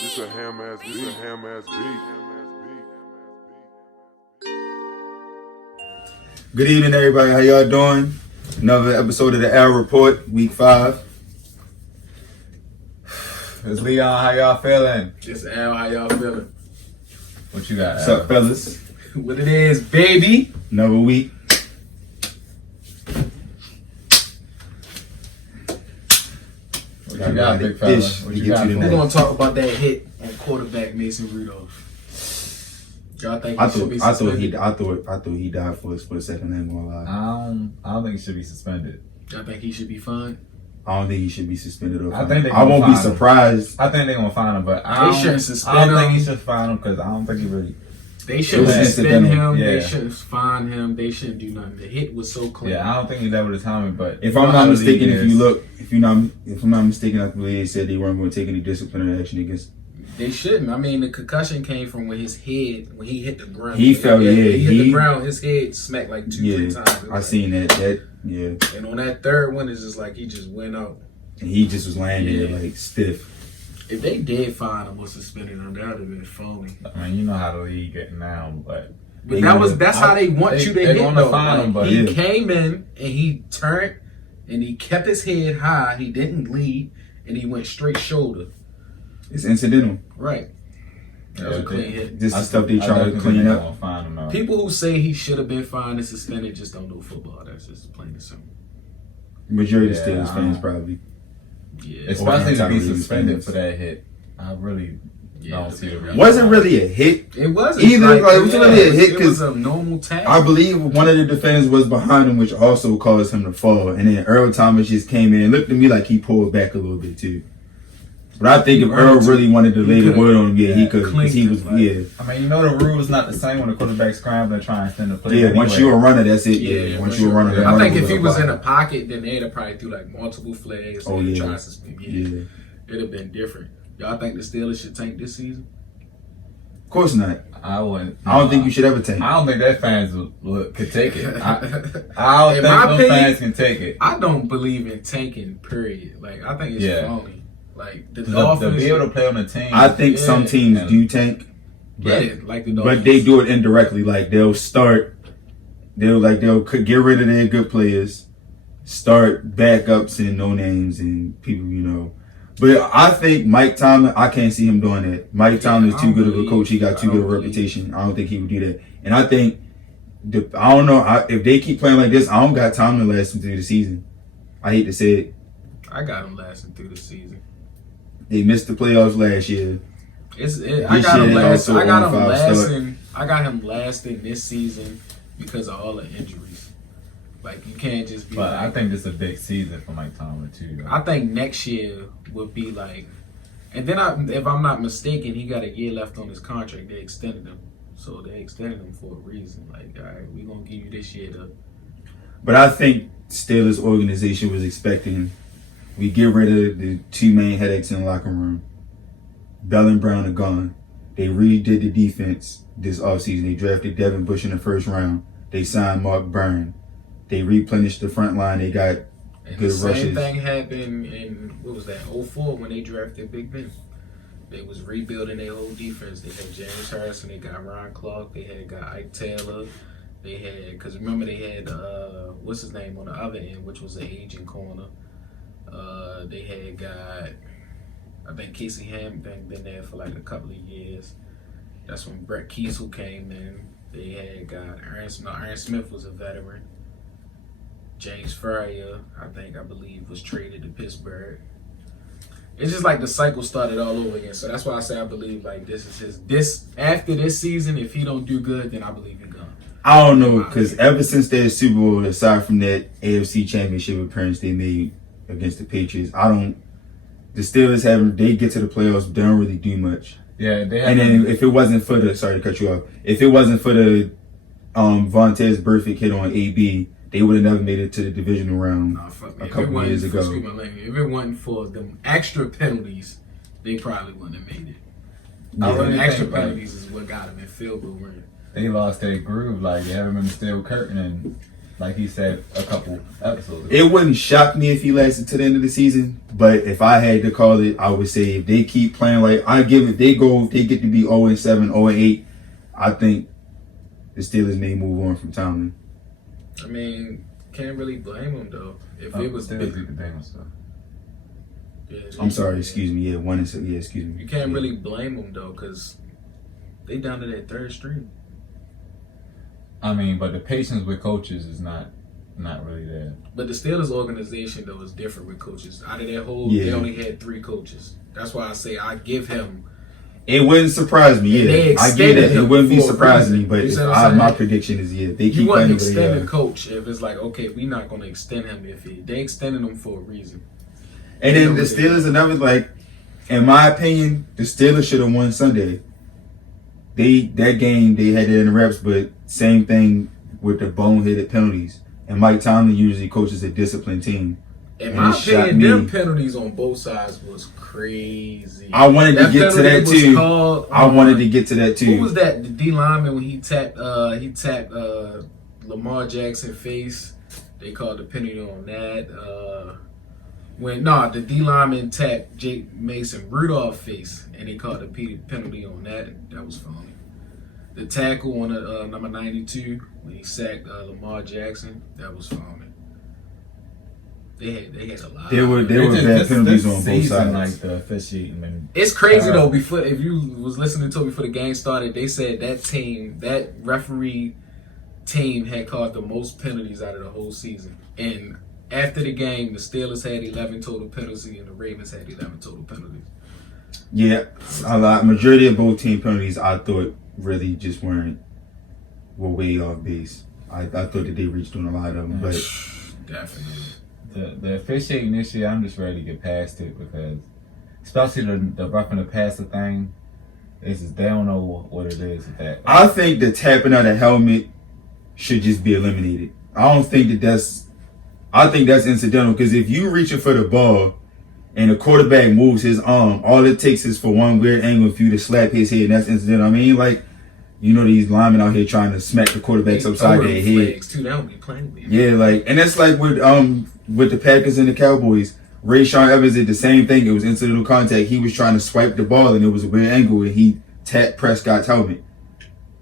This a ham ass beat. This a ham ass beat. Good evening, everybody. How y'all doing? Another episode of the Earl Report, week 5. It's Leon. How y'all feeling? It's Al. How y'all feeling? What you got? What's up, fellas? What it is, baby? Another week. What you got, big fella? What you got? We're gonna talk about that hit on quarterback Mason Rudolph. Y'all think he should be suspended? I thought he died for a split second. I ain't gonna lie. I don't think he should be suspended. Y'all think he should be fined? I don't think he should be suspended. Or I think they I won't be fine him. surprised. I think they're gonna fine him, but They shouldn't suspend I don't think him. he should fine him because I don't think he really. They shouldn't was suspend incidental. him. Yeah. They shouldn't fine him. They shouldn't do nothing. The hit was so clean. Yeah, I don't think he's ever the timing, but If I'm not mistaken, if I'm not mistaken, I believe they said they weren't going to take any disciplinary action against. They shouldn't. I mean, the concussion came from when his head, when he hit the ground. He fell, yeah. He hit the ground. His head smacked like three times. It was I seen that. Yeah. And on that third one, it's just like he just went out. And he just was laying there Yeah. like stiff. If they did fine him or suspended him, that would have been phony. I mean, you know how the league getting now, but That's how they want you to they hit. gonna Though. fine him, but he yeah. came in and he turned and he kept his head high. He didn't lead and he went straight shoulder. It's incidental. Right. That was a clean hit. This is stuff they try to clean up. Fine him now. People who say he should have been fined and suspended just don't know football. That's just plain and simple. Majority of Yeah, Steelers fans probably. Yeah. Especially to be Or suspended anti-league for that hit. I really don't see the reason. Wasn't really a hit. It wasn't. Either, like, it wasn't really a hit It was 'cause a normal tackle. I believe one of the defenders was behind him, which also caused him to fall. And then Earl Thomas just came in and looked at me like he pulled back a little bit too. But I think if Earl really wanted to lay the word on him, he could. Because he was, I mean, you know the rule is not the same when the quarterback's scrambling to try and extend the play. Yeah, once you're a runner, that's it. Yeah, Once you're a runner, I think if he was in a pocket, then they'd have probably threw like multiple flags. Oh, and yeah. try to suspend. Yeah. It'd have been different. Y'all think the Steelers should tank this season? Of course not. I wouldn't. I don't think you should ever tank. I don't think that fans could take it. I don't In think my those opinion, fans can take it. I don't believe in tanking, period. Like, I think it's phony. Like, the To Dolphins. be able to play on the team. I think some teams do tank, like the Dolphins. but they do it indirectly. Like they'll get rid of their good players, start backups and no names and people. But I think Mike Tomlin, I can't see him doing that. Mike Tomlin is too good of a coach. He got too good of a reputation. I don't think he would do that. And I think, I don't know, if they keep playing like this, I don't got Tomlin lasting through the season. I hate to say it. I got him lasting through the season. They missed the playoffs last year. I got year, him lasting this season because of all the injuries. Like, you can't just be. But like, I think it's a big season for Mike Tomlin too. I think next year would be like, and then if I'm not mistaken, he got a year left on his contract. They extended him, so they extended him for a reason. Like, all right, we're gonna give you this year to. But I think Steelers organization was expecting we get rid of the two main headaches in the locker room. Bell and Brown are gone. They redid the defense this offseason. They drafted Devin Bush in the first round. They signed Mark Byrne. They replenished the front line. They got And good the same rushes. thing happened in, what was that, 04 when they drafted Big Ben. They was rebuilding their whole defense. They had James Harrison. They got Ron Clark. They had got Ike Taylor. They had, because remember they had, what's his name on the other end, which was the aging corner. They had got, I think Casey Hampton been there for like a couple of years. That's when Brett Kiesel came in. They had got Aaron Smith was a veteran. James Fryer, I believe, was traded to Pittsburgh. It's just like the cycle started all over again. So that's why I say I believe like after this season, if he don't do good, then I believe he's gone. I don't know, because ever since their Super Bowl, aside from that AFC Championship appearance they made against the Patriots, the Steelers they get to the playoffs, they don't really do much. Yeah, they have. And then if it wasn't for sorry to cut you off, if it wasn't for the Vontaze Burfict hit on AB, they would have never made it to the divisional round a couple years ago. If it wasn't for them extra penalties, they probably wouldn't have made it. I really Extra think, like, penalties is what got them in field goal range. they lost their groove. Like they haven't been the steel curtain, and like he said a couple episodes ago. It wouldn't shock me if he lasted to the end of the season, but if I had to call it, I would say if they keep playing like if they get to be 0-7, 0-8, I think the Steelers may move on from Tomlin. I mean, can't really blame him though. If it was Steelers beat the Bengals, so. Yeah, I'm sorry, excuse me. Yeah, 1-7. Yeah, excuse me. You can't really blame them though, because they down to that third string. I mean, but the patience with coaches is not really there. But the Steelers organization though is different with coaches. Out of their whole, they only had 3 coaches. That's why I say I give him. It wouldn't surprise me. Yeah, I get that. It wouldn't be surprising me, but my prediction is they keep you playing. You wouldn't extend a coach if it's like, okay, we're not going to extend him if they extended him for a reason. And then the Steelers, another like, in my opinion, the Steelers should have won Sunday. That game they had it in the reps, but same thing with the boneheaded penalties. And Mike Tomlin usually coaches a disciplined team. In my opinion, them penalties on both sides was crazy. I wanted to get to that too. I wanted to get to that too. Who was that? The D lineman when he tapped Lamar Jackson face. They called the penalty on that. The D lineman tapped Jake Mason Rudolph face, and they called the penalty on that. That was funny. The tackle on number 92 when he sacked Lamar Jackson, that was funny. They had a lot. There were bad penalties on both sides. Like the officiating. It's crazy though. Before, if you was listening to it before the game started, they said that referee team had caught the most penalties out of the whole season. And after the game, the Steelers had 11 total penalties and the Ravens had 11 total penalties. Yeah, a lot. Majority of both team penalties, I thought, really just were way off base. I thought that they reached on a lot of them, but definitely. The officiating issue, I'm just ready to get past it because, especially the roughing the passer thing, they don't know what it is with that. I think the tapping of the helmet should just be eliminated. I don't think that's. I think that's incidental because if you reaching for the ball and the quarterback moves his arm, all it takes is for one weird angle for you to slap his head, and that's incidental. I mean, like, you know, these linemen out here trying to smack the quarterbacks upside their head. Too, that would be plenty. Yeah, like, and that's like with the Packers and the Cowboys. Rashawn Evans did the same thing. It was incidental contact. He was trying to swipe the ball, and it was a weird angle, and he tapped Prescott's helmet.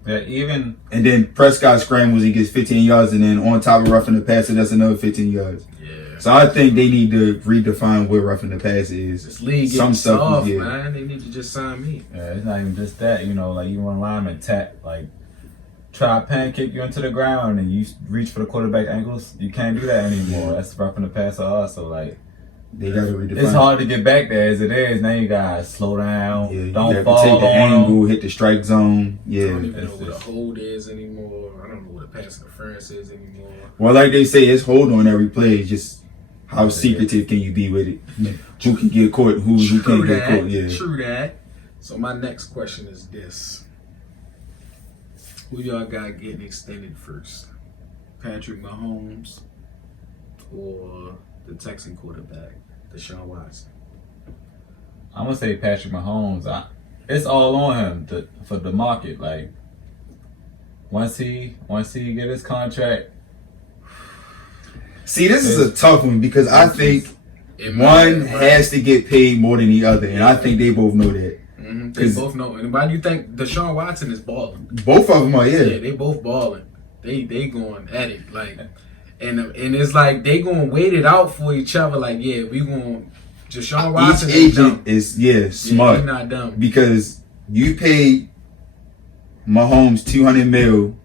Yeah, and then Prescott scrambles, he gets 15 yards, and then on top of roughing the passer, that's another 15 yards. Yeah. So I think they need to redefine what roughing the passer is. This league getting soft, man. They need to just sign me. Yeah, it's not even just that. You know, like you want a lineman try to pancake you into the ground and you reach for the quarterback ankles. You can't do that anymore. That's roughing the passer also. Like, they gotta redefine. It's hard to get back there as it is. Now you gotta slow down. Yeah, don't fall. Take the angle, hit the strike zone. Yeah. I don't even know what a hold is anymore. I don't know what a pass interference is anymore. Well, like they say, it's hold on every play. It's just how secretive can you be with it? Who can get caught? Who can't get caught? Yeah. True that. So my next question is this: who y'all got getting extended first? Patrick Mahomes or the Texan quarterback, Deshaun Watson? I'm gonna say Patrick Mahomes. It's all on him for the market. Like once he get his contract. See, this is a tough one because I think one has to get paid more than the other, and I think they both know that. Mm-hmm. They both know. And why do you think Deshaun Watson is balling? Both of them are, yeah. Yeah, they both balling. They going at it like. And it's like they gonna wait it out for each other. Like, yeah, we gonna Deshaun Watson. Each agent is smart. He's not dumb because you pay Mahomes $200 million.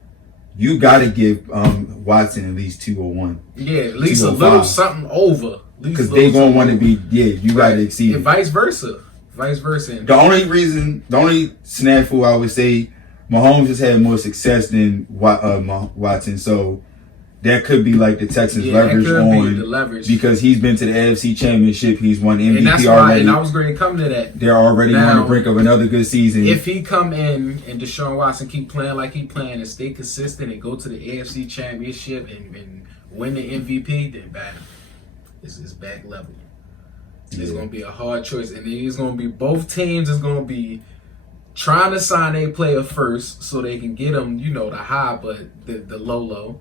You gotta give Watson at least 201. Yeah, at least a little something over. Because they gonna want to be. Yeah, you gotta exceed. And vice versa. The only snafu I would say, Mahomes has had more success than Watson, so. That could be like the Texans' leverage because he's been to the AFC Championship. He's won MVP and that's already. And I was going to come to that. They're already on the brink of another good season. If he come in and Deshaun Watson keep playing like he playing and stay consistent and go to the AFC Championship and win the MVP, then bad. It's back level. It's going to be a hard choice, and then it's going to be both teams is going to be trying to sign a player first so they can get them, the high, but the low.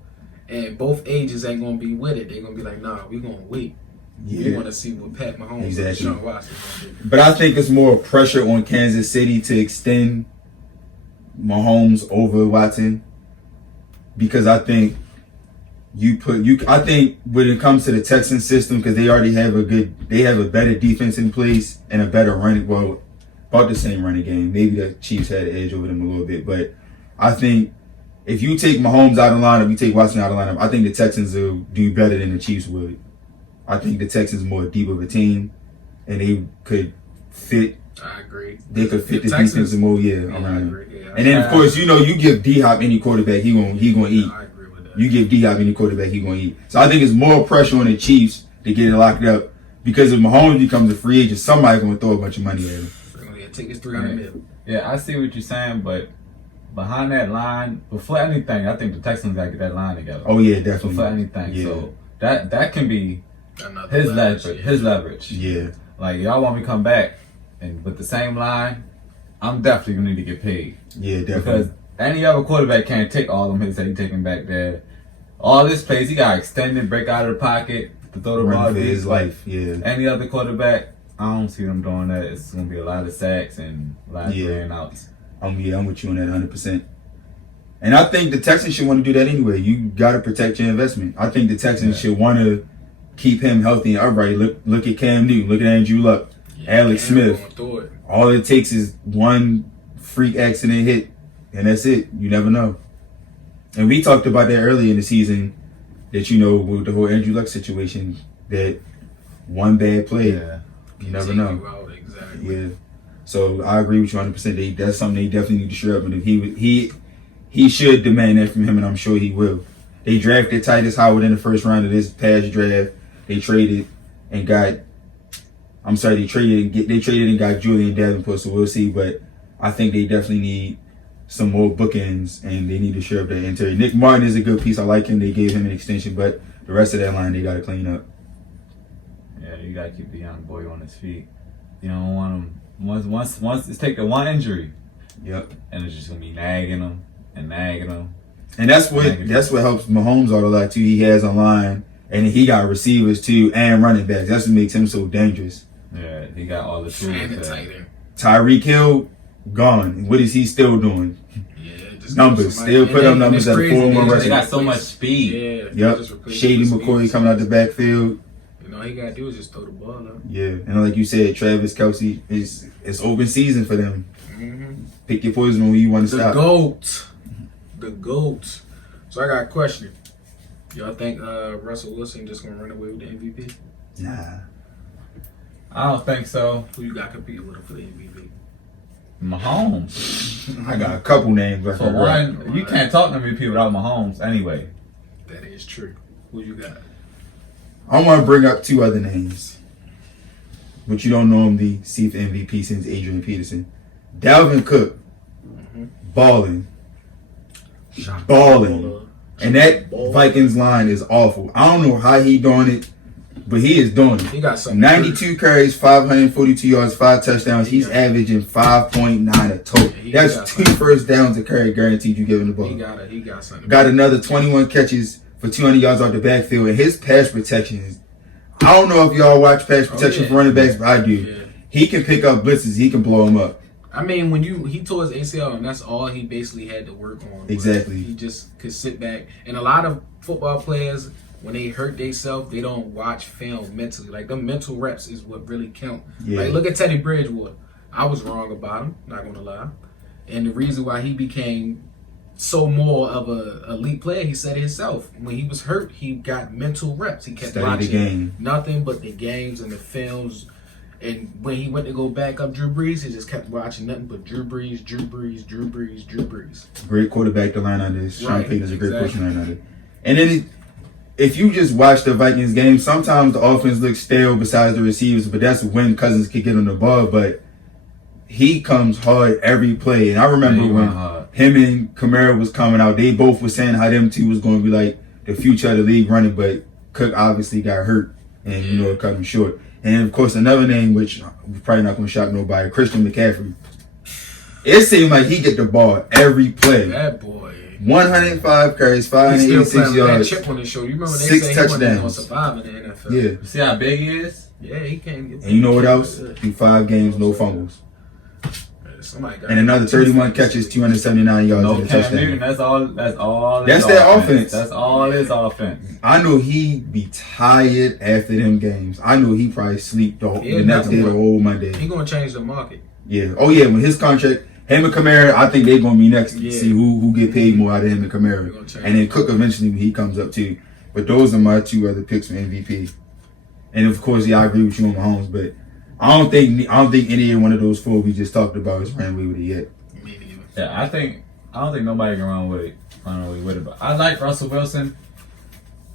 and both agents ain't gonna be with it. They're gonna be like, nah, we gonna wait. Yeah. We want to see what Pat Mahomes and Deshaun Watson gonna do. But I think it's more pressure on Kansas City to extend Mahomes over Watson, because I think I think when it comes to the Texans system, because they already have they have a better defense in place and a better running, well, about the same running game. Maybe the Chiefs had an edge over them a little bit, but I think if you take Mahomes out of the lineup, you take Watson out of the lineup, I think the Texans will do better than the Chiefs would. I think the Texans are more deep of a team, and they could fit. I agree. They could fit the defensive move, around them. Yeah, and then, of course, you give D-Hop any quarterback, he gonna eat. I agree with that. You give D-Hop any quarterback, he gonna eat. So I think it's more pressure on the Chiefs to get it locked up, because if Mahomes becomes a free agent, somebody's gonna throw a bunch of money at him. They're gonna take his $300 million. Yeah, I see what you're saying, but behind that line, before anything, I think the Texans gotta get that line together. Oh yeah, definitely. Before anything, Yeah. so that can be Another his leverage. yeah. His leverage. Yeah. Like, y'all want me to come back, and with the same line, I'm definitely gonna need to get paid. Yeah, definitely. Because any other quarterback can't take all them hits that he's taking back there. All this plays, he got extended, break out of the pocket to throw the ball Run for deep. his life. Yeah. Any other quarterback, I don't see them doing that. It's gonna be a lot of sacks and a lot of Yeah. three and outs. I'm with you on that 100%. And I think the Texans should want to do that anyway. You got to protect your investment. I think the Texans should want to keep him healthy and upright. Look at Cam Newton. Look at Andrew Luck. Alex Smith. All it takes is one freak accident hit, and that's it. You never know. And we talked about that earlier in the season, that with the whole Andrew Luck situation, that one bad play, you never know. Exactly. Yeah. So I agree with you 100%. That's something they definitely need to shore up. And he should demand that from him, and I'm sure he will. They drafted Titus Howard in the first round of this past draft. They traded and got. They traded and got Julian Davenport. So we'll see. But I think they definitely need some more bookends, and they need to shore up that interior. Nick Martin is a good piece. I like him. They gave him an extension, but the rest of that line they got to clean up. Yeah, you gotta keep the young boy on his feet. You don't want him once it's taken one injury. Yep. And it's just gonna be nagging him. And that's what helps Mahomes out a lot too. He has a line, and he got receivers too, and running backs. That's what makes him so dangerous. Yeah, he got all the tools. And the tight end. Tyreek Hill gone. What is he still doing? Yeah, just numbers. Still put up numbers at a 4-1 They rushing. got so much speed. Yeah. Yep. Shady McCoy coming out the backfield. All he gotta do is just throw the ball up. Yeah, and like you said, Travis Kelce, it's open season for them. Mm-hmm. Pick your poison when you want to stop. The GOAT. So I got a question. Y'all think Russell Wilson just gonna run away with the MVP? Nah. I don't think so. Who you got competing with him for the MVP? Mahomes. I got a couple names. But For one, you can't talk to MVP without Mahomes anyway. That is true. Who you got? I want to bring up two other names, but you don't normally see for MVP since Adrian Peterson. Dalvin Cook, balling. And that Vikings line is awful. I don't know how he doing it, but he is doing it. He got something. 92 carries, 542 yards, 5 touchdowns. He's averaging 5.9 a total. That's 2 first downs a carry guaranteed you giving the ball. He got something. Got another 21 catches for 200 yards off the backfield, and his pass protection is. I don't know if y'all watch pass protection for running backs, but I do. Yeah. He can pick up blitzes. He can blow them up. I mean, when he tore his ACL, and that's all he basically had to work on. Exactly. He just could sit back. And a lot of football players, when they hurt themselves, they don't watch film mentally. Like, the mental reps is what really count. Yeah. Like, look at Teddy Bridgewater. I was wrong about him, not going to lie. And the reason why he became so more of a elite player, he said it himself. When he was hurt, he got mental reps. He kept watching the game. Nothing but the games and the films. And when he went to go back up Drew Brees, he just kept watching nothing but Drew Brees. Great quarterback to line under. Sean Right, Payton is a great exactly. coach to line under. And then if you just watch the Vikings game, sometimes the offense looks stale besides the receivers, but that's when Cousins could get on the ball. But he comes hard every play. And I remember when him and Kamara was coming out, they both were saying how them two was going to be like the future of the league running, but Cook obviously got hurt and, it cut him short. And, of course, another name, which probably not going to shock nobody, Christian McCaffrey. It seemed like he get the ball every play. That boy. 105 carries, He's still 586 playing with that yards. chip on his shoulder. You remember they 6 said he wasn't going to touchdowns. survive in the NFL. Yeah. You see how big he is? Yeah, he can't get. And you know what else? Through 5 games, no fumbles. And another 31 catches, 279 yards No and a Cam touchdown. Newton. That's all. That's their offense. That's all his offense. I know he be tired after them games. I know he probably sleep the Yeah, next day, the whole Monday. He gonna change the market. Yeah. Oh yeah. When his contract, him and Kamara, I think they're gonna be next to Yeah. see who get paid more out of him and They Kamara, gonna change and then Cook eventually when he comes up too. But those are my 2 other picks for MVP. And of course, yeah, I agree with you on Mahomes, but I don't think any one of those 4 we just talked about is ran away with it yet. Me neither. Yeah, I don't think nobody can run away with it. But I like Russell Wilson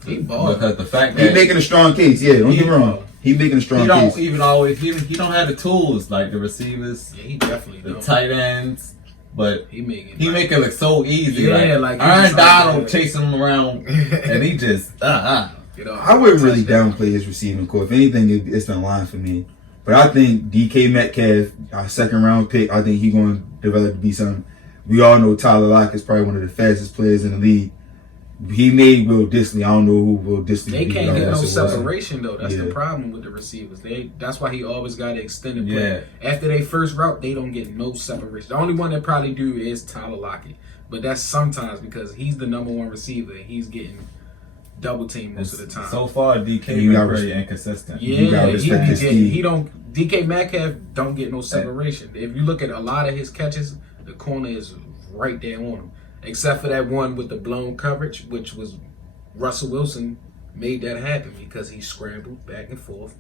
He balled. because the fact He that making a strong case. Yeah, don't get me wrong. He making a strong he don't case. even always he don't have the tools like the receivers, Yeah, he definitely the don't. tight ends, but He making. he make it look so easy. Yeah, like Aaron he's Donald like- chasing him around, and he just Get off. I wouldn't really Touchdown. downplay his receiving core. If anything, it's in line for me. But I think DK Metcalf, our 2nd round pick, I think he's going to develop to be something. We all know Tyler Lockett is probably one of the fastest players in the league. He made Will Disley. I don't know who Will Disley They would be. can't get no Russell Wilson. separation though. That's the Yeah. problem with the receivers. That's why he always got to extended play. Yeah. After they first route, they don't get no separation. The only one that probably do is Tyler Lockett, but that's sometimes because he's the number 1 receiver and he's getting double teamed most of the time. So far, DK You been got very respect. inconsistent. You gotta yeah, respect his he speed. don't. DK Metcalf don't get no separation. If you look at a lot of his catches, the corner is right there on him, except for that one with the blown coverage, which was Russell Wilson made that happen because he scrambled back and forth,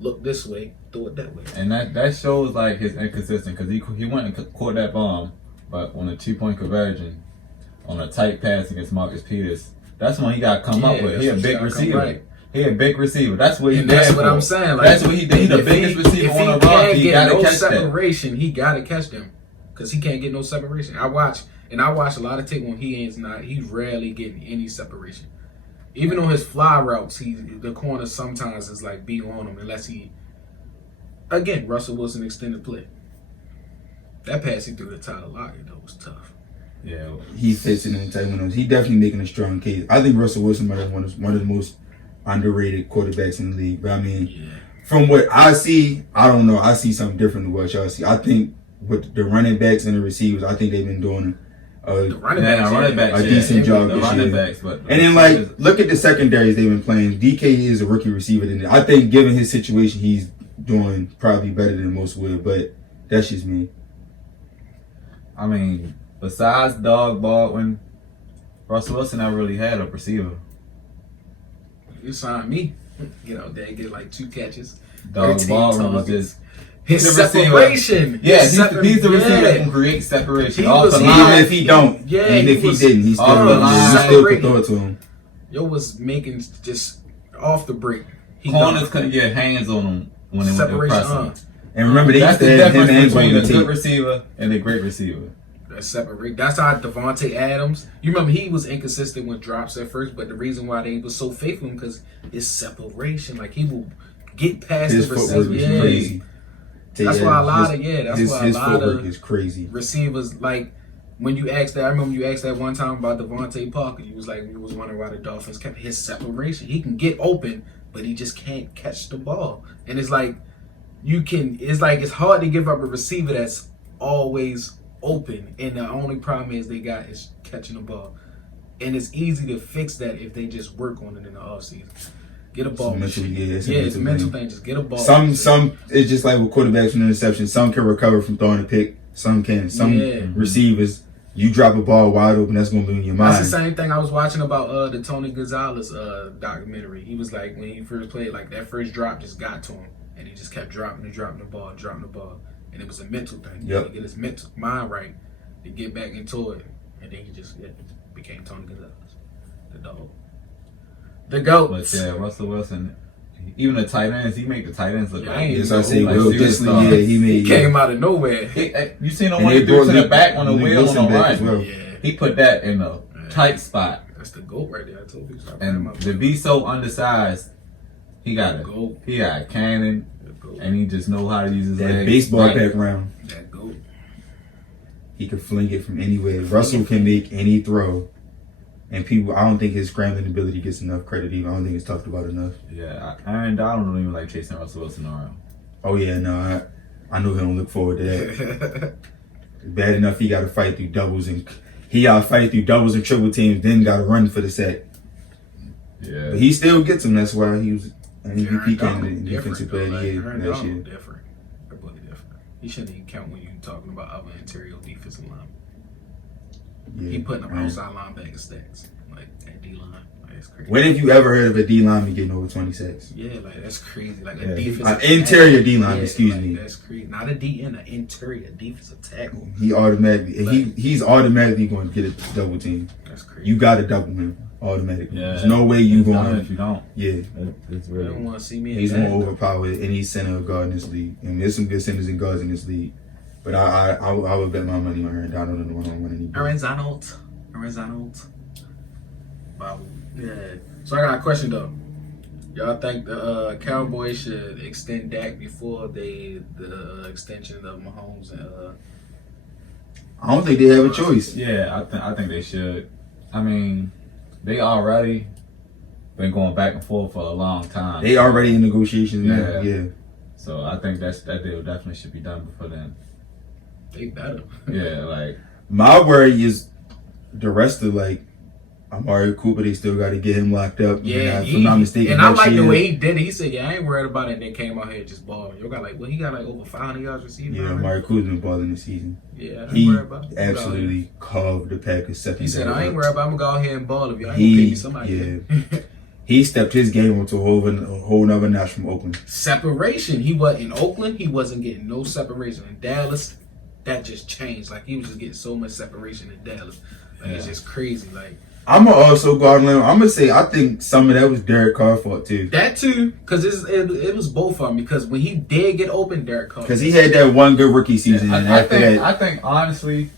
looked this way, threw it that way. And that shows like his inconsistent because he went and caught that bomb, but on a 2-point conversion, on a tight pass against Marcus Peters, that's when he got to come up Yeah, with. He a that's big what you gotta receiver. come right. He a big receiver. That's what he And that's there what for. I'm saying. Like, That's what he did. He the if biggest receiver if on the he roster. can't He get got to no catch that. separation, he got to catch them because he can't get no separation. I watch a lot of tape when he's rarely getting any separation. Even on his fly routes, the corner sometimes is like be on him unless he. Again, Russell Wilson extended play. That pass he threw to Tyler Lockett though was tough. Yeah. He fits in the tight windows. He definitely making a strong case. I think Russell Wilson might have one of the most underrated quarterbacks in the league. But I mean, Yeah. from what I see, I don't know. I see something different than what y'all see. I think with the running backs and the receivers, I think they've been doing The running Yeah, backs, running backs, a decent job The this running year. backs, but And then, like, look at the secondaries they've been playing. DK is a rookie receiver. I think, given his situation, he's doing probably better than most would. But that's just me. I mean, besides Doug Baldwin, Russell Wilson never really had a receiver. You signed me. Get out there, get like 2 catches. Doug 13 Baldwin was targets. just His the receiver. separation. Yeah, His he's the receiver that yeah. can create separation He off was- the he Even line. if he don't, Yeah, even he if he was didn't, he off the line. still could throw it to him. Yo was making just off the break. He Corners done. couldn't get hands on him when they were Separation, pressing. And remember, they That's used to the have him difference and between Boone a good tape. receiver and a great receiver. That separate. That's how Devontae Adams. You remember he was inconsistent with drops at first, but the reason why they was so faithful because his separation, like he will get past His the footwork receiver. is Yeah. crazy. That's why a lot of his footwork is crazy. receivers like when you asked that. I remember you asked that one time about Devontae Parker. You was like, you was wondering why the Dolphins kept his separation. He can get open, but he just can't catch the ball. And it's like it's hard to give up a receiver that's always open. And the only problem is catching the ball. And it's easy to fix that if they just work on it in the offseason. Get a ball. It's It's a mental thing. Just get a ball. Some it's just like with quarterbacks and interceptions. Some can recover from throwing a pick. Some can. Some receivers, you drop a ball wide open, that's gonna be in your mind. That's the same thing I was watching about the Tony Gonzalez documentary. He was like, when he first played, like that first drop just got to him, and he just kept dropping the ball, and it was a mental thing. He had to get his mental mind right to get back into it, and then he just became Tony Gonzalez, the dog, the GOAT. But yeah, Russell Wilson, even the tight ends, he make the tight ends look like. Yes, I say like Will serious Disley. stars. Yeah, he came out of nowhere. You seen the And one they he threw to brought the back on the Luke wheel on Wilson the back as run? well. Yeah, He put that in a tight spot. that's the GOAT right there. I told you. Stop And playing to my be so undersized, he got a GOAT. he got a cannon, The GOAT. and he just know how to use his That legs. baseball Right. background. That GOAT. He can fling it from anywhere. Russell can make any throw. And people, I don't think his scrambling ability gets enough credit either. I don't think it's talked about enough. Yeah, Aaron Donald don't even like chasing Russell Wilson around. Oh yeah, no, I know he don't look forward to that. Bad enough he got to fight through doubles and triple teams, then got to run for the sack. Yeah, but he still gets them. That's why he was an MVP Donald candidate, defensive player of the year Aaron last year. Donald different. Completely different. He shouldn't even count when you're talking about other interior defensive line. Yeah, He putting up right. outside linebacker stats, like at D line. Like, that's crazy. When have you ever heard of a D lineman getting over 20 sacks? Yeah, like that's crazy. Like Yeah. a defensive Interior D line, yeah, excuse like, me. That's crazy. Not a DN, an interior defensive tackle. He automatically, he's automatically going to get a double team. That's crazy. You got to double him automatically. Yeah. There's no way you It's done going. if you don't. Yeah, It's You really. don't want to see me. he's at going that. to overpower any center or guard in this league. And there's some good centers and guards in this league. But I would bet my money on Aaron Donald in the one-on-one any day. Aaron Donald. Wow. Yeah. So I got a question though. Y'all think the Cowboys should extend Dak before the extension of Mahomes and I don't think they have a choice. Yeah, I think they should. I mean, they already been going back and forth for a long time. They already in negotiations now. Yeah. So I think that deal definitely should be done before then. they better. Yeah, like My worry is the rest of Amari Cooper. They still got to get him locked up. Yeah, if I'm not mistaken. and I next like the year- way he did it. He said, "Yeah, I ain't worried about it." And then came out here just balling. You got he got over 500 yards receiving. Yeah, already. Amari Cooper's been balling this season. Yeah, I ain't He worried about it. absolutely carved the Packers second. He said, "I ain't worried about. I'm gonna go out here and ball if y'all ain't He- gonna pay me somebody." yeah. He stepped his game onto a whole nother notch from Oakland. Separation. He was in Oakland. He wasn't getting no separation in Dallas. That just changed. Like he was just getting so much separation in Dallas. Like it's just crazy. Like I'm gonna also go out on a limb. I'm gonna say I think some of that was Derek Carr's fault too. that too, because it was both of them. Because when he did get open, Derek Carr. Because he had that one good rookie season, and after that, I think honestly,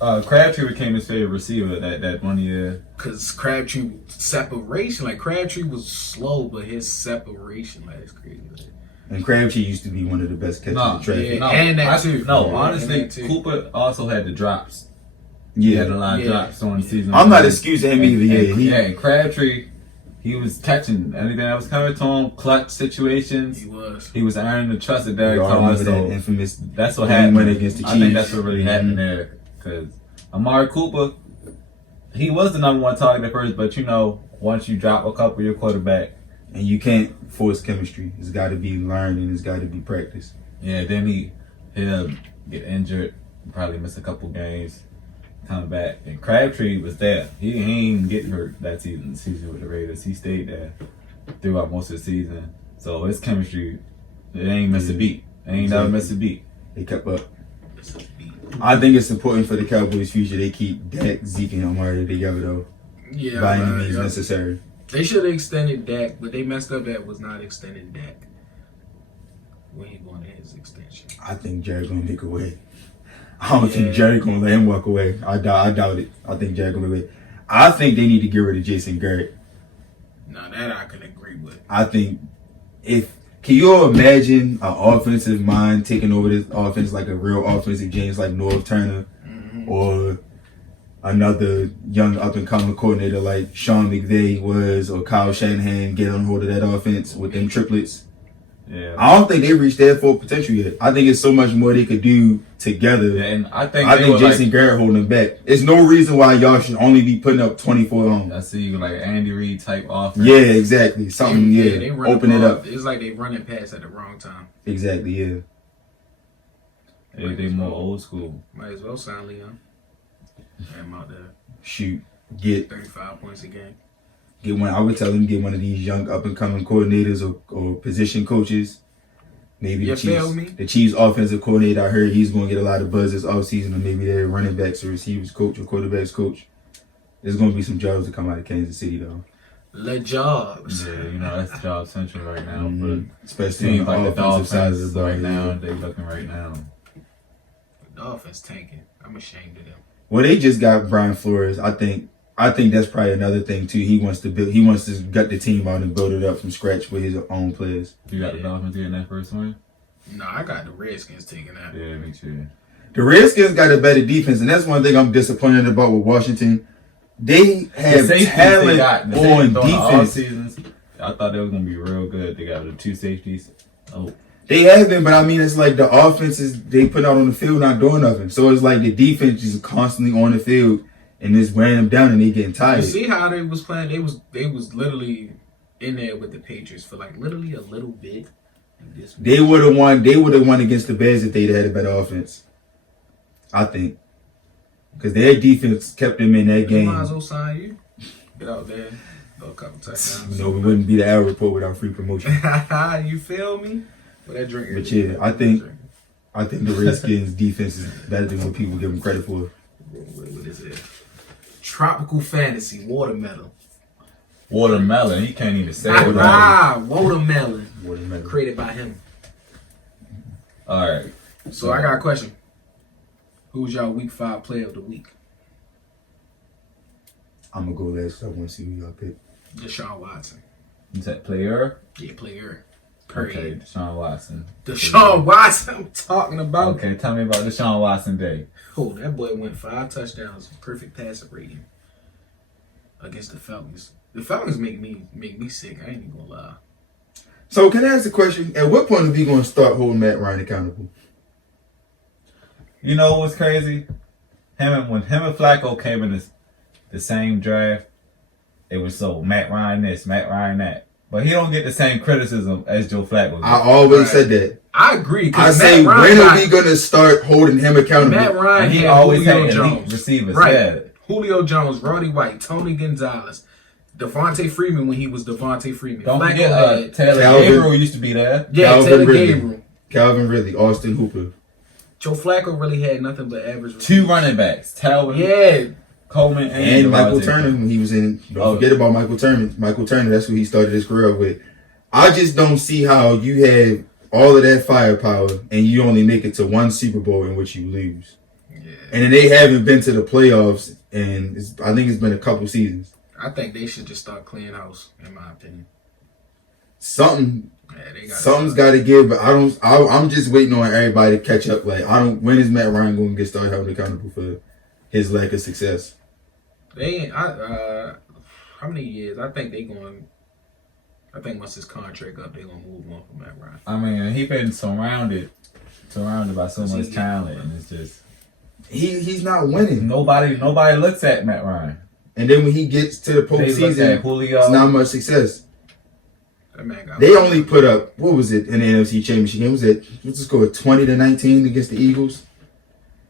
Crabtree became his favorite receiver that 1 year. Because Crabtree separation, like Crabtree was slow, but his separation, like it's crazy. Like, and Crabtree used to be one of the best catchers No, in traffic. yeah. And that too. No, Yeah, honestly, and that too. Cooper also had the drops. He had a Yeah, lot of Yeah. drops on the season. I'm not excusing him either. And Crabtree, he was catching anything that was coming to him, clutch situations. he was. He was earning the trust of We Derek all Carr. remember that So infamous that's what game happened. winner against the I think Chiefs. that's what really happened there. Because Amari Cooper, he was the number one target at first, but once you drop a couple of your quarterback, And you can't force chemistry. It's got to be learned and it's got to be practiced. yeah, then he'll get injured, probably miss a couple games, come back. And Crabtree was there. He ain't get hurt that season with the Raiders. He stayed there throughout most of the season. So his chemistry, it ain't missed a beat. It ain't never missed a beat. They kept up. It's a beat. I think it's important for the Cowboys' future. They keep Dak, Zeke, and Amari together though, Yeah, by any right, means yeah. necessary. They should have extended Dak, but they messed up that was not extending Dak when he wanted his extension. I think Jerry gonna make a way. I don't Yeah. think Jerry gonna let him walk away. I doubt it. I think Jerry gonna make a way. I think they need to get rid of Jason Garrett. Now that I can agree with. I think can you all imagine an offensive mind taking over this offense like a real offensive James like North Turner or another young up and coming coordinator like Sean McVay was or Kyle Shanahan get on hold of that offense with them triplets? Yeah. I don't think they reached their full potential yet. I think it's so much more they could do together. Yeah, and I think Jason Garrett holding them back. There's no reason why y'all should only be putting up 24 on. I see you like Andy Reid type offense. Yeah, exactly. Something, they run open the it ball. up. It's like they running past at the wrong time. Exactly, yeah. They more old school. Might as well sign Leon. Have him out there. Shoot. Get 35 points a game. one. I would tell them get one of these young up and coming coordinators or position coaches. Maybe You the feel Chiefs. me? The Chiefs offensive coordinator. I heard he's going to get a lot of buzz this offseason, or maybe their running backs or receivers coach or quarterbacks coach. There's going to be some jobs to come out of Kansas City though. Le Jobs. Yeah, that's job central right now. Mhm. But Especially seems on like the the offensive side of Dolphins the ball. right now, they looking right now. The Dolphins tanking. I'm ashamed of them. Well, they just got Brian Flores. I think that's probably another thing too. He wants to gut the team out and build it up from scratch with his own players. You got the Dolphins getting that first win? No, I got the Redskins taking that. Yeah, me too. The Redskins got a better defense, and that's one thing I'm disappointed about with Washington. They have talent on defense. Seasons, I thought they were going to be real good. They got the 2 safeties. Oh. They have been, but I mean, it's like the offenses they put out on the field not doing nothing. So it's like the defense is constantly on the field and just wearing them down, and they getting tired. You see how they was playing? They was literally in there with the Patriots for like literally a little bit. They would have won. They would have won against the Bears if they'd had a better offense. I think because their defense kept them in that game. Might as well sign you. Get out there, throw a couple touchdowns. No, we wouldn't be the Al Report without free promotion. You feel me? But that drink. But yeah, I think the Redskins defense is better than what people give them credit for. What is it? Tropical Fantasy Watermelon. Watermelon. He can't even say it. Watermelon. Watermelon. Created by him. All right. So I got a question. Who's y'all Week 5 Player of the Week? I'm gonna go last. So I want to see who y'all pick. Deshaun Watson. Is that player? Yeah, player. Okay, Deshaun Watson. Deshaun Watson, I'm talking about. Okay, tell me about Deshaun Watson Day. Oh, that boy went 5 touchdowns, perfect passer rating against the Falcons. The Falcons make me sick. I ain't even gonna lie. So can I ask a question? At what point are we gonna start holding Matt Ryan accountable? You know what's crazy? When him and Flacco came in the same draft, it was so Matt Ryan this, Matt Ryan that. But he don't get the same criticism as Joe Flacco. I always said that. I agree. I say, when are we going to start holding him accountable? Matt Ryan, he had always Julio had Jones. receivers. Right. Yeah. Julio Jones, Roddy White, Tony Gonzalez, Devontae Freeman when he was Devontae Freeman. Don't Flacco forget Taylor Calvin. Gabriel used to be there. Yeah, Calvin Taylor Ridley. Gabriel. Calvin Ridley, Austin Hooper. Joe Flacco really had nothing but average. 2 running backs. Talvin, Yeah. Coleman, And Michael Devontae. Turner when he was in. Don't forget about Michael Turner. Michael Turner, that's who he started his career with. I just don't see how you have all of that firepower and you only make it to 1 Super Bowl in which you lose. Yeah. And then they haven't been to the playoffs, and I think it's been a couple seasons. I think they should just start cleaning house, in my opinion. Something's Something's got to give, but I'm just waiting on everybody to catch up. Like when is Matt Ryan going to get started held accountable for his lack of success? How many years? I think once his contract up, they're gonna move on from Matt Ryan. I mean, he been surrounded by so much talent, and it's just he's not winning. nobody looks at Matt Ryan. And then when he gets to the They look postseason, at Julio. it's not much success. That man got They only put up, what was it in the NFC Championship game? Was it, what's the score, 20-19 against the Eagles?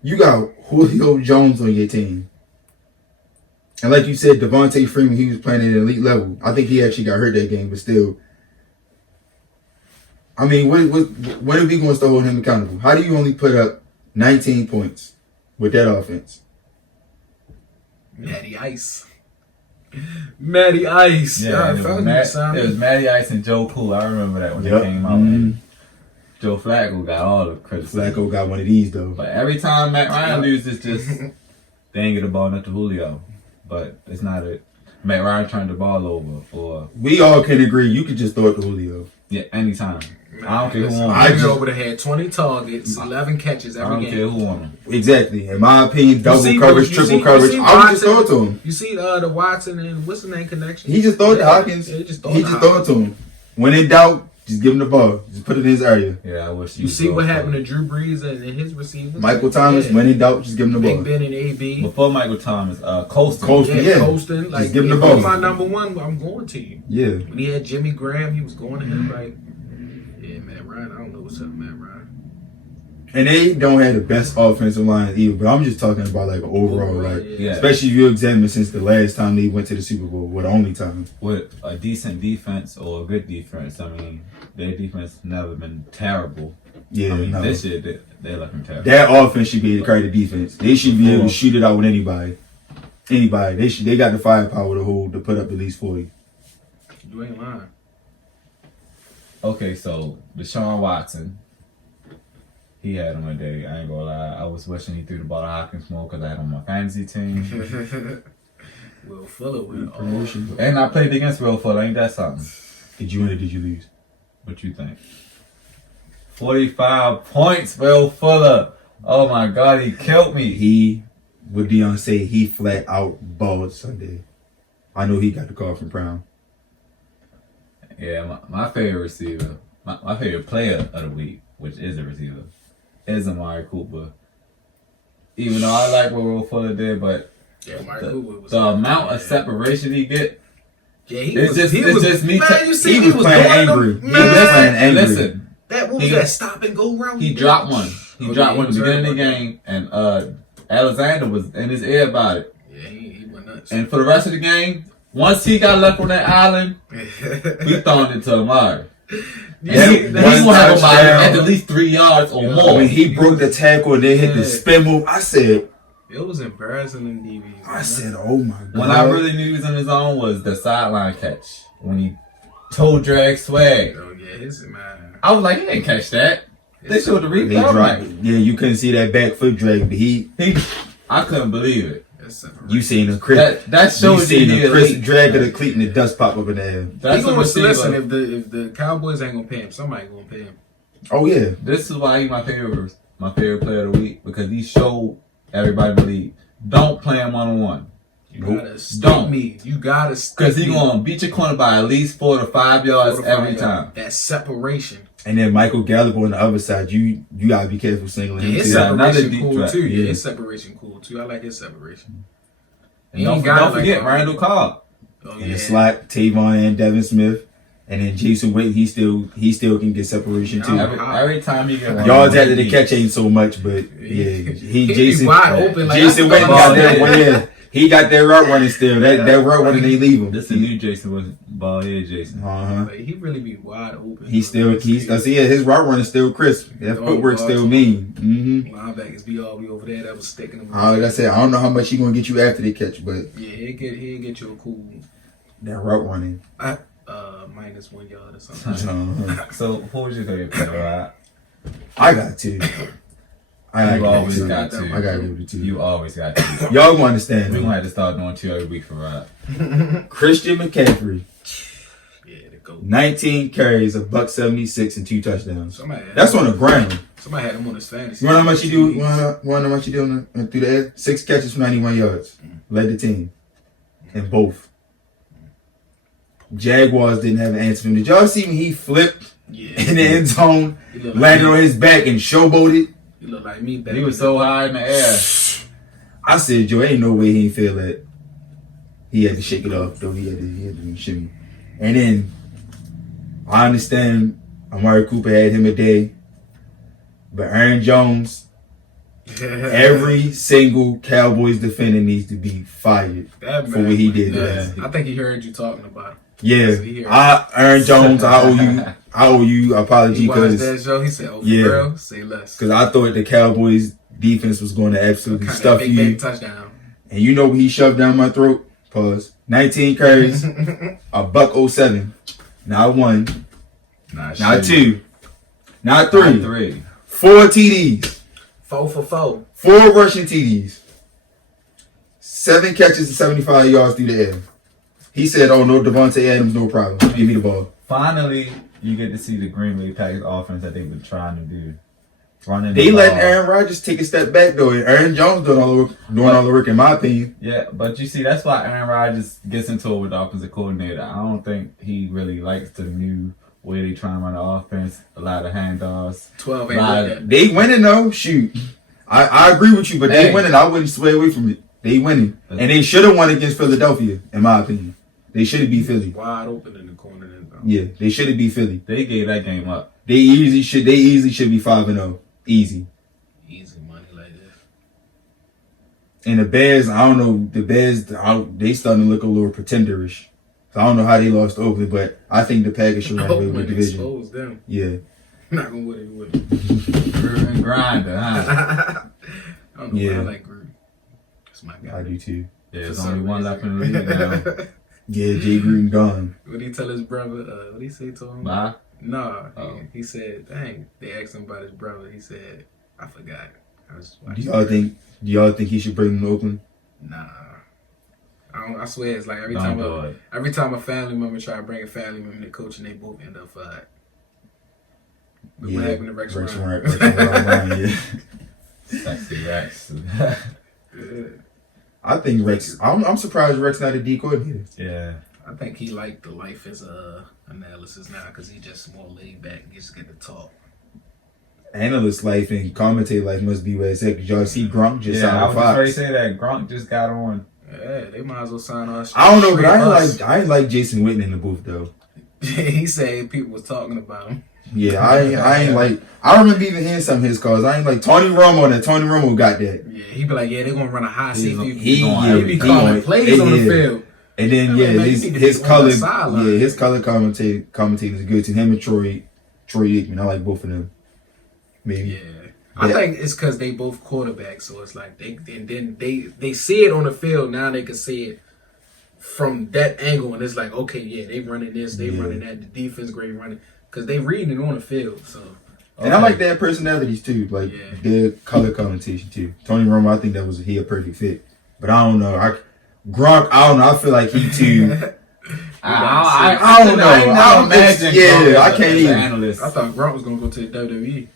You got Julio Jones on your team. And like you said, Devontae Freeman, he was playing at an elite level. I think he actually got hurt that game, but still. I mean, when are we going to start holding him accountable? How do you only put up 19 points with that offense? Matty Ice. Matty Ice. Yeah, it was Matty Ice and Joe Cool. I remember that when they came out. Mm-hmm. And Joe Flacco got all the credit. Flacco got one of these, though. But every time Matt Ryan loses, just they ain't get the ball enough to Julio. But it's not it. Matt Ryan turned the ball over for. We all can agree. You could just throw it to Julio. Yeah, anytime. I don't care who on I him. just over there had 20 targets, 11 catches I every don't game. care who on him. Exactly. In my opinion, double see- coverage, you triple see- coverage. you see I would just throw Watson- it to him. You see the Watson and what's the name connection? He just throw it to Hopkins. Yeah, he just throw He it just to throw it to him. When in doubt, just give him the ball. Just put it in his area. Yeah, I wish You see what happened to Drew Brees and his receivers? Michael Thomas, when in doubt, just give him the Big ball. Ben and AB. Before Michael Thomas, Colston. Colston. Yeah, Yeah. Colston. Like, give him the if ball. you're my number one, I'm going to you. Yeah. When he had Jimmy Graham, he was going to him like, yeah, Matt Ryan. I don't know what's up, Matt Ryan. And they don't have the best offensive line either, but I'm just talking about like overall, like Yeah. especially if you examine since the last time they went to the Super Bowl, or the only time. With a decent defense or a good defense, I mean, their defense never been terrible. Yeah, I mean, no. this year they're looking terrible. That offense should be able to carry the defense. They should be able to shoot it out with anybody. Anybody. They got the firepower to put up at least 40. You ain't lying. Okay, so Deshaun Watson, he had him a day. I ain't gonna lie. I was wishing he threw the ball to Hopkins more because I had him on my fantasy team. Will Fuller with Promotion. And I played against Earl. Ain't that something? Did you win or did you lose? What you think? 45 points, Will Fuller. Oh my God, he killed me. He, what Deion say, he flat out balled Sunday. I know he got the call from Brown. Yeah, my favorite receiver, my favorite player of the week, which is a receiver, is Amari Cooper. Even though I like what Will Fuller did, but Yeah, Amari Cooper was the amount of separation he get, yeah, it's just me. Man, you see, He was playing angry. He was playing angry. Listen, what was that stop and go route? he dropped one. He dropped one at the beginning of the that. game, and Alexander was in his ear about it. Yeah, he went nuts. And for the rest of the game, once he got left on that island, we throwing it to Amari. Yeah, He's gonna have about at least 3 yards or more. When he broke the tackle and then hit the spin move, I said, it was embarrassing in DBs. I said, oh my God. When I really knew he was on his own was the sideline catch. When he toe drag swag. Oh yeah, his man. I was like, he didn't catch that. They showed the They replay. dropped it. Yeah, you couldn't see that back foot drag, but I couldn't believe it. you seen the crisp. That shows you seen he the crisp elite. drag of the cleat and the dust pop up in the air. That's a receiver. Listen, if the Cowboys ain't gonna pay him, somebody gonna pay him. Oh yeah. This is why he's my favorite player of the week, because he showed everybody in the league. Don't play him one-on-one. You gotta stop me. You gotta stop Because he's going to beat your corner by at least 4 to 5 yards every time. That separation. And then Michael Gallup on the other side, you gotta be careful singling him His too. separation cool track. too. Yeah. His separation cool too. I like his separation. And don't forget Randall Cobb. Oh, In the slot, Tavon and Devin Smith. And then Jason Witten, he still can get separation too. Every time he get Yards after the catch ain't so much, but yeah, Jason wide open. Like, Jason Witten got that one. Yeah, he got that route running still. That route running, they leave him. This is new Jason was ball head Jason. Like, he really be wide open. He's his route running still crisp. That footwork still mean. Mm-hmm. Linebackers be all over there. That was sticking him. Like I said, I don't know how much he gonna get you after the catch, but yeah, he'll get you a cool. that route running. Minus 1 yard or something. So who was your favorite player? I got two. You always got two. I gotta give it to two. You always got two. Y'all gonna understand. We're gonna have to start doing 2 every week for Rod. Christian McCaffrey, Yeah, the GOAT. 19 carries, $176 and 2 touchdowns. Somebody That's on the ground. Somebody had him on his fantasy. You know how much he do? You know how much he do through the air? 6 catches for 91 yards. Led the team in both. Jaguars didn't have an answer for him. Did y'all see when he flipped in the end zone, landed on his back and showboated? He looked like me back. He was so high in the air. I said, Joe, ain't no way he ain't feel that. He had to shake it off, though. He had to shimmy. And then, I understand Amari Cooper had him a day, but Aaron Jones, every single Cowboys defender needs to be fired for what he did. I think he heard you talking about it. Yeah, Aaron Jones, I owe you apology He watched because that show. He said, "Oh, for real? Say less." Because I thought the Cowboys defense was going to absolutely stuff you. Touchdown. And you know what he shoved down my throat? Pause. 19 carries, $107. Not 1, not 2, not 3, 4 TDs, 4 for 4, 4 rushing TDs, 7 catches and 75 yards through the air. He said, "Oh no, Devontae Adams, no problem. Give me the ball." Finally, you get to see the Green Bay Packers offense that they've been trying to do. They letting Aaron Rodgers take a step back though, and Aaron Jones doing all the work, in my opinion. Yeah, but you see, that's why Aaron Rodgers gets into it with the offensive coordinator. I don't think he really likes the new way they try and run the offense. A lot of handoffs. 12 ain't They winning though. Shoot, I agree with you, but they winning. I wouldn't sway away from it. They winning, and they should have won against Philadelphia, in my opinion. They should have beat Philly. Wide open in the corner. Yeah, they should have beat Philly. They gave that game up. They easily should be 5-0. Easy money like that. And the Bears, I don't know. The Bears, they starting to look a little pretenderish. So I don't know how they lost to Oakland, but I think the Packers should run away with the division. Expose them. Yeah. Not gonna win it. Gruden grinder, huh? I don't know why I like Gruden. That's my guy. I do too. Yeah, there's only one left in the league now. Yeah, Jay Gruden gone. What did he tell his brother? What did he say to him? Bye. No, he said, "Dang." They asked him about his brother. He said, "I forgot." Do y'all think he should bring him to Oakland? Nah. I swear it's like every time a family member try to bring a family member to coach and they both end up fired. What happened to Rex Ryan? Yeah. Rex. I think Rex. I'm surprised Rex not a D coordinator. Yeah. I think he liked the life as analysis now because he just more laid back and just get to talk. Analyst life and commentator life must be where it's at. Cause y'all see Gronk just signed I with was just ready Fox. to say that Gronk just got on. Yeah, they might as well sign us. I don't know, but I ain't like Jason Witten in the booth though. He said people was talking about him. Yeah, I ain't like. I remember even hearing some of his calls. I ain't like Tony Romo. That Tony Romo got that. Yeah, he be like, yeah, they gonna run a high safety. He be calling plays on the field. And then man, his color, his color commentator is good to him and Troy Aikman. I like both of them. Maybe. Yeah. I think it's because they both quarterbacks, so it's like they see it on the field. Now they can see it from that angle, and it's like, okay, yeah, they running this, they running that. The defense great running because they reading it on the field. So, and I like their personalities too, like their color commentation too. Tony Romo, I think that was he a perfect fit, but I don't know. Gronk, I don't know. I feel like he too. I don't know. I can't even. Analyst. I thought Gronk was gonna go to the WWE.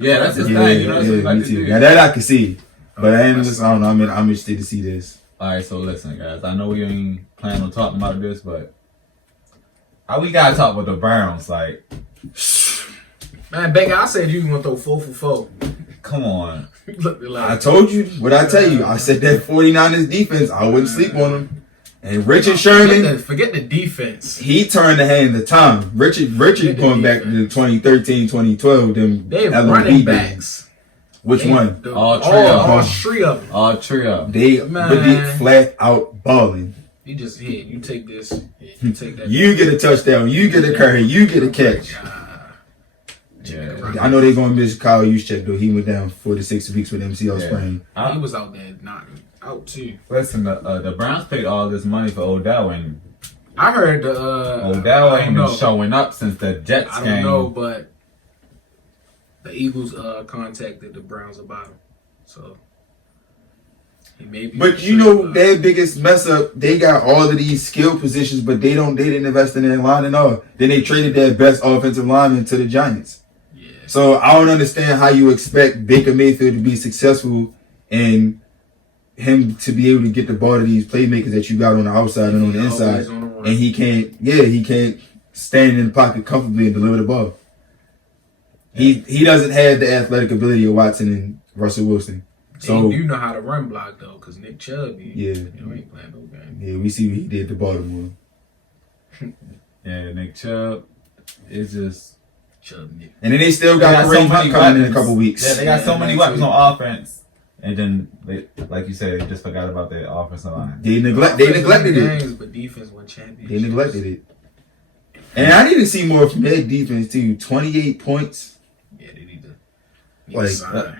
Yeah, that's his thing. You know, me too. Now that I can see, but analysts, I don't know. I'm interested to see this. All right, so listen, guys. I know we ain't planning on talking about this, but we gotta talk about the Browns. Like, man, Baker, I said you gonna throw 4 for 4. Come on. I told you what I tell you. I said that 49ers defense, I wouldn't sleep on them. And Richard Sherman, forget the defense. He turned the hand of time. Richard going back to 2013, 2012. They have running backs. Which one? All three of them. All three of them. But they flat out balling. You just hit. You take this. You take that. You get a touchdown. You get a carry. You get a catch. Yeah. I know they're going to miss Kyle Juszczyk, though. He went down 4 to 6 weeks with MCL sprain. He was out there knocking out, too. Listen, the Browns paid all this money for Odell, and I heard Odell ain't been showing up since the Jets game. I don't know, but the Eagles contacted the Browns about him. So he may be. But you know their biggest mess up, they got all of these skill positions, but they didn't invest in their line at all. Then they traded their best offensive lineman to the Giants. Yeah. So I don't understand how you expect Baker Mayfield to be successful and him to be able to get the ball to these playmakers that you got on the outside and on the inside. And he can't stand in the pocket comfortably and deliver the ball. He doesn't have the athletic ability of Watson and Russell Wilson. So they do know how to run block though, because Nick Chubb, ain't playing no game. Yeah, we see what he did to Baltimore. Yeah, Nick Chubb is just Chubb. Nick. And then they still got Kareem Hunt coming in a couple weeks. Yeah, they got so many weapons on offense, and then they, like you said, they just forgot about their offensive line. They neglected it. But defense won championships. They neglected it. And I need to see more from their defense too. 28 points. Yeah, they need to.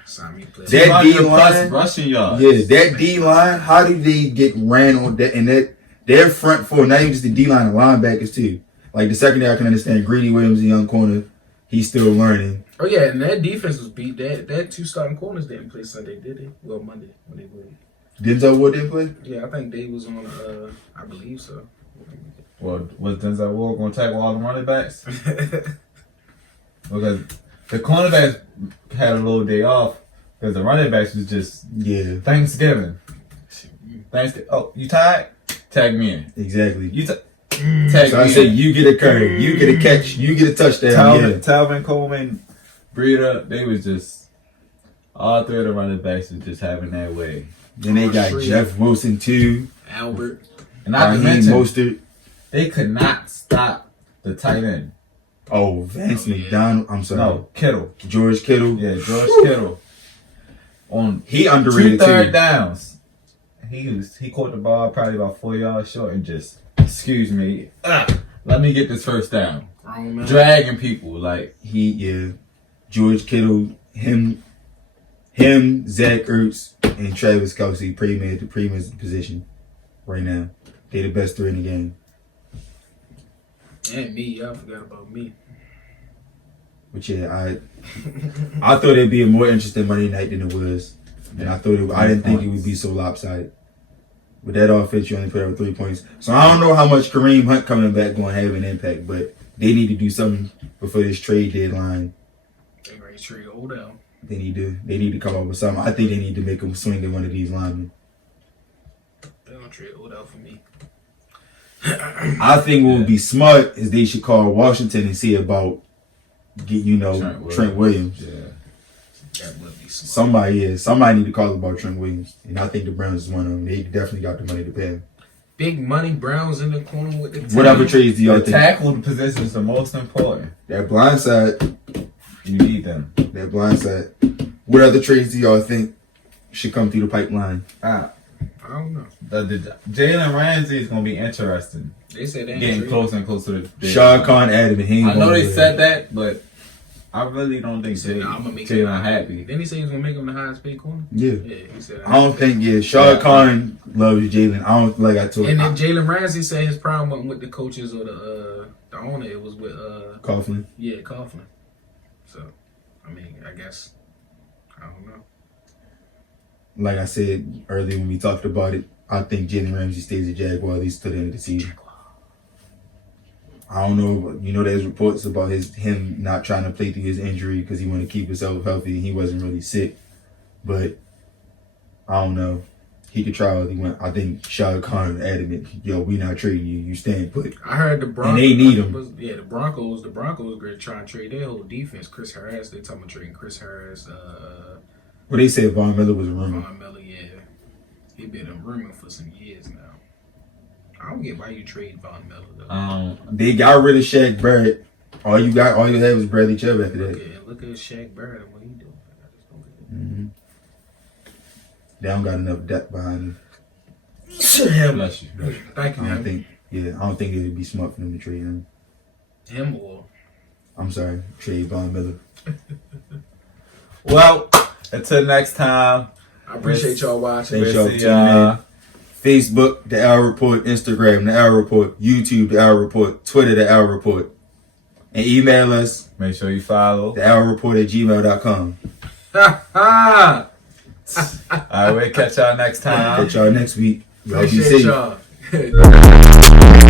Sign me players. That D line, rushing yards. Yeah, that D line. How do they get ran on that? And their front four, not even just the D line, the linebackers too. Like the secondary, I can understand. Greedy Williams, the young corner, he's still learning. Oh yeah, and that defense was beat. That 2 starting corners didn't play Sunday, did they? Well, Monday when they played. Denzel Ward didn't play. Yeah, I think Dave was on. I believe so. Well, was Denzel Ward going to tackle all the running backs? Because the cornerbacks had a little day off because the running backs was just Thanksgiving. Oh, you tired? Tag me in. Exactly. Tag so I said you get a carry, you get a catch, you get a touchdown. Talvin Coleman, Breida, they was just all 3 of the running backs was just having that way. Then they got Jeff Wilson too, Albert, and not to mention Mostert. They could not stop the tight end. Oh, Vance McDonald. I'm sorry. No, Kittle. George Kittle. Yeah, George Kittle. He underrated 2 third downs. He caught the ball probably about 4 yards short and just, excuse me, let me get this first down. Dragging people like George Kittle, him, Zach Ertz, and Travis Kelce premier position right now. They the best 3 in the game. And me, y'all forgot about me. But yeah, I thought it'd be a more interesting Monday night than it was, and I didn't think it would be so lopsided. With that offense, you only put up 3 points. So I don't know how much Kareem Hunt coming back going to have an impact, but they need to do something before this trade deadline. They ready to trade Odell. They need to come up with something. I think they need to make him swing at one of these linemen. They don't trade Odell for me. I think what would be smart is they should call Washington and see about Trent Williams. Yeah. That would be smart. Somebody need to call about Trent Williams, and I think the Browns is one of them. They definitely got the money to pay him. Big money Browns in the corner with the team. Whatever trades do y'all The think? tackle position is the most important. That blind side. You need them. That blind side. What other trades do y'all think should come through the pipeline? I don't know. The Jalen Ramsey is gonna be interesting. They said they ain't Getting trade. closer and closer to Shad Khan added him. I know they said that, but I really don't think Said, "Nah, I'ma make him Jalen happy. Then he said he was gonna make him the highest paid corner. Yeah. Yeah, he said. I don't think, Shad Khan loves Jalen. I don't, like I told And you. then Jalen Ramsey said his problem wasn't with the coaches or the owner. It was with Coughlin. Coughlin. So, I mean, I guess I don't know. Like I said earlier when we talked about it, I think Jalen Ramsey stays a Jaguar at least to the end of the season. I don't know, but there's reports about him not trying to play through his injury because he wanted to keep himself healthy and he wasn't really sick. But I don't know. He could try what he want. I think Shad Khan adamant, we not trading you. You staying put. I heard the Broncos. And they need him. Yeah, the Broncos are going to try and trade their whole defense. Chris Harris, they talking about trading Chris Harris. Well, they said Von Miller was a rumor. Von Miller, yeah. He been a rumor for some years now. I don't get why you trade Von Miller though. They got rid of Shaq Barrett. All you had was Bradley Chubb after that. Look at Shaq Barrett and what he doing. I just don't get it. Mm-hmm. They don't got enough depth behind him. Bless you. Thank you, I don't man. think it would be smart for them to trade him. Him or I'm sorry, trade Von Miller. Well, until next time. I appreciate y'all watching. Thanks y'all for see tuning in. Facebook, The Hour Report. Instagram, The Hour Report. YouTube, The Hour Report. Twitter, The Hour Report. And email us, Make sure you follow. thehourreport@gmail.com. Alright, we'll catch y'all next time. Catch y'all next week. Y'all be Appreciate safe. y'all.